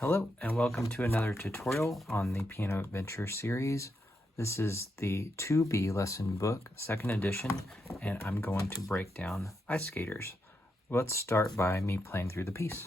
Hello and welcome to another tutorial on the Piano Adventure series. This is the 2B lesson book, second edition, and I'm going to break down Ice Skaters. Let's start by me playing through the piece.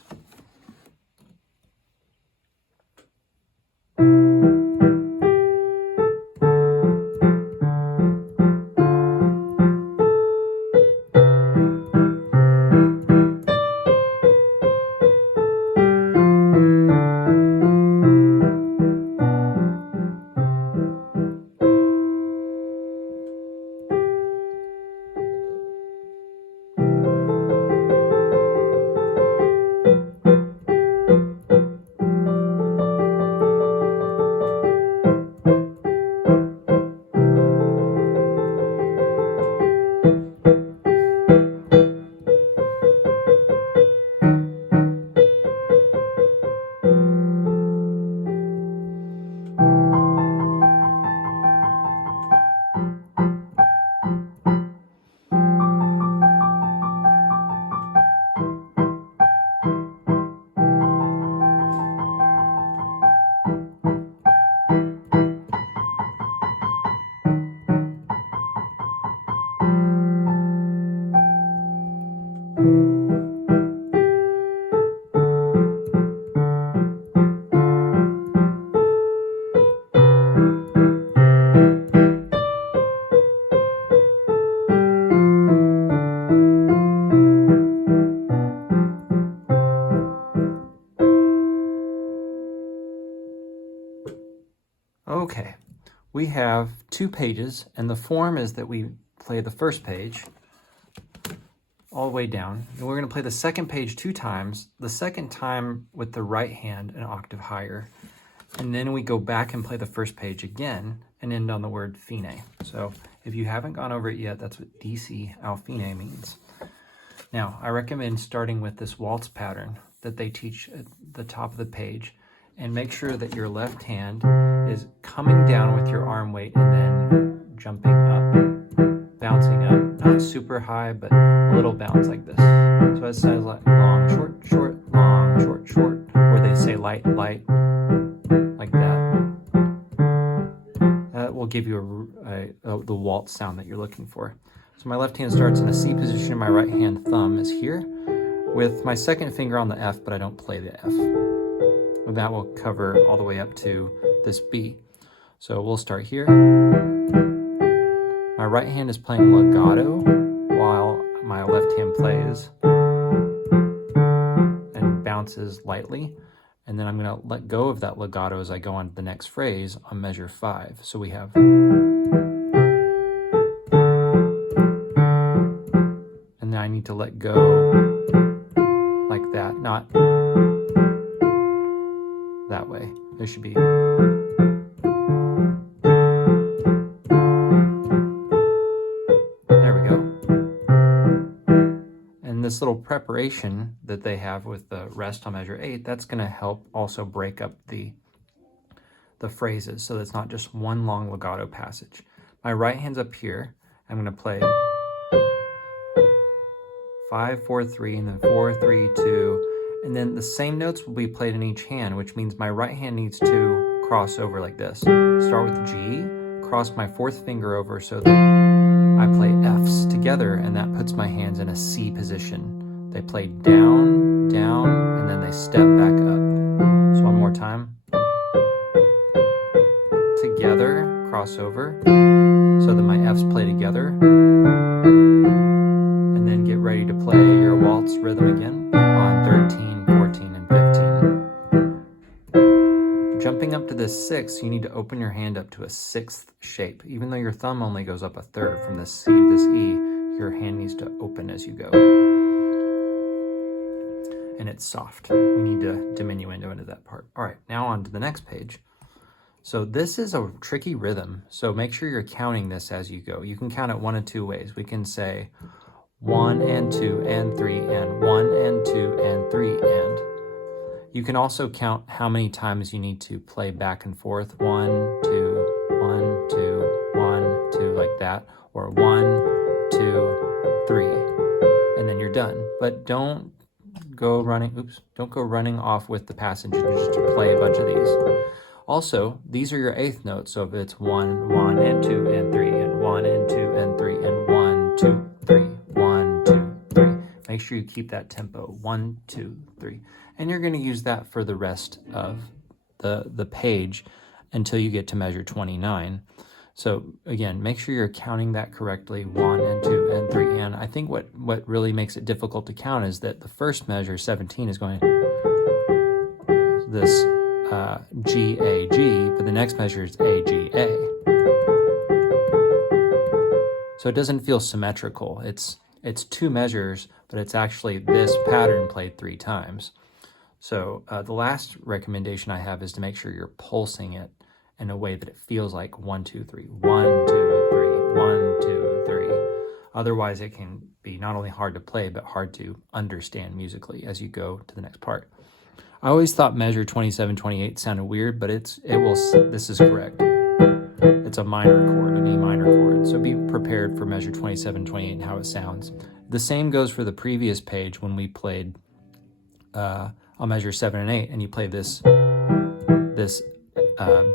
Okay, we have 2 pages, and the form is that we play the first page all the way down, and we're going to play the second page 2 times, the second time with the right hand an octave higher, and then we go back and play the first page again and end on the word fine. So if you haven't gone over it yet, that's what DC al fine means. Now, I recommend starting with this waltz pattern that they teach at the top of the page, and make sure that your left hand is coming down with your arm weight and then jumping up, bouncing up, not super high, but a little bounce like this. So it sounds like long, short, short, long, short, short, or they say light, light, like that. That will give you the waltz sound that you're looking for. So my left hand starts in a C position, my right hand thumb is here, with my second finger on the F, but I don't play the F. And that will cover all the way up to this B. So we'll start here. My right hand is playing legato while my left hand plays and bounces lightly. And then I'm going to let go of that legato as I go on to the next phrase on measure 5. So we have, and then I need to let go like that, not that way. There should be. There we go. And this little preparation that they have with the rest on measure 8, that's going to help also break up the phrases so that it's not just one long legato passage. My right hand's up here. I'm going to play 5, 4, 3, and then 4, 3, 2. And then the same notes will be played in each hand, which means my right hand needs to cross over like this. Start with G, cross my 4th finger over so that I play Fs together, and that puts my hands in a C position. They play down, down, and then they step back up. So one more time. Together, cross over, so that my Fs play together. And then get ready to play your waltz rhythm again on 13, 14, and 15. Jumping up to this 6, you need to open your hand up to a 6th shape. Even though your thumb only goes up a third from this C to this E, your hand needs to open as you go. And it's soft. We need to diminuendo into that part. All right, now on to the next page. So this is a tricky rhythm, so make sure you're counting this as you go. You can count it 1 of 2 ways. We can say 1 and 2 and 3 and 1 and 2 and 3 and. You can also count how many times you need to play back and forth. 1, 2, 1, 2, 1, 2, like that. Or 1, 2, 3. And then you're done. But don't go running, don't go running off with the passage and just play a bunch of these. Also, these are your eighth notes, so if it's 1, 1, and 2, and 3, and 1, and 2, and 3, and 1, 2, 3, 1, 2, 3. Make sure you keep that tempo, 1, 2, 3. And you're going to use that for the rest of the page until you get to measure 29. So again, make sure you're counting that correctly, 1 and 2 and 3. And I think what really makes it difficult to count is that the first measure, 17, is going this G, A, G, but the next measure is A, G, A. So it doesn't feel symmetrical. It's 2 measures, but it's actually this pattern played 3 times. So the last recommendation I have is to make sure you're pulsing it in a way that it feels like 1, 2, 3, 1, 2, 3, 1, 2, 3. Otherwise, it can be not only hard to play, but hard to understand musically as you go to the next part. I always thought measure 27, 28 sounded weird, but this is correct. It's a minor chord, an E minor chord. So be prepared for measure 27, 28 and how it sounds. The same goes for the previous page when we played on measure 7 and 8, and you play this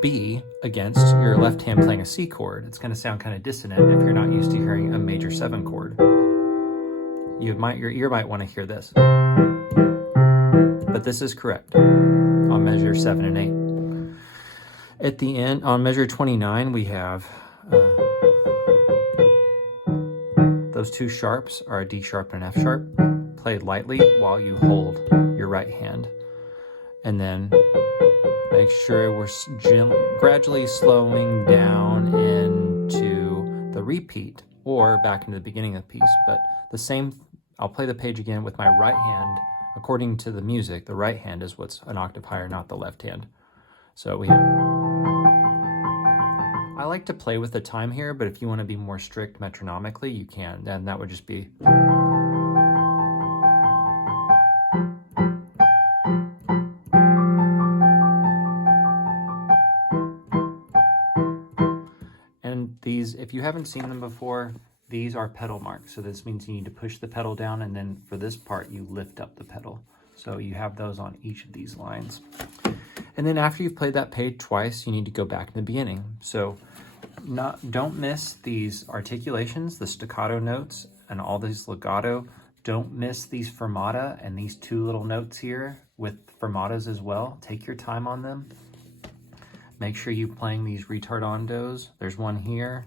B against your left hand playing a C chord. It's going to sound kind of dissonant if you're not used to hearing a major 7 chord. Your ear might want to hear this. But this is correct on measure 7 and 8. At the end, on measure 29, we have those 2 sharps are a D sharp and an F sharp, played lightly while you hold your right hand. And then make sure we're gradually slowing down into the repeat or back into the beginning of the piece. But the same, I'll play the page again with my right hand. According to the music, the right hand is what's an octave higher, not the left hand. So I like to play with the time here, but if you want to be more strict metronomically, you can. Then that would just be... And these, if you haven't seen them before, these are pedal marks. So this means you need to push the pedal down, and then for this part, you lift up the pedal. So you have those on each of these lines. And then after you've played that page twice, you need to go back to the beginning. So don't miss these articulations, the staccato notes, and all these legato. Don't miss these fermata and these 2 little notes here with fermatas as well. Take your time on them. Make sure you're playing these ritardandos. There's one here.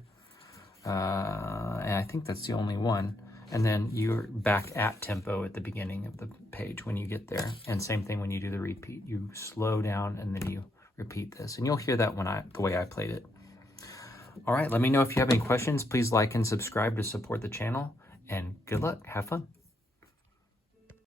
And I think that's the only one. And then you're back at tempo at the beginning of the page when you get there. And same thing when you do the repeat. You slow down and then you repeat this. And you'll hear that the way I played it. All right, let me know if you have any questions. Please like and subscribe to support the channel. And good luck. Have fun.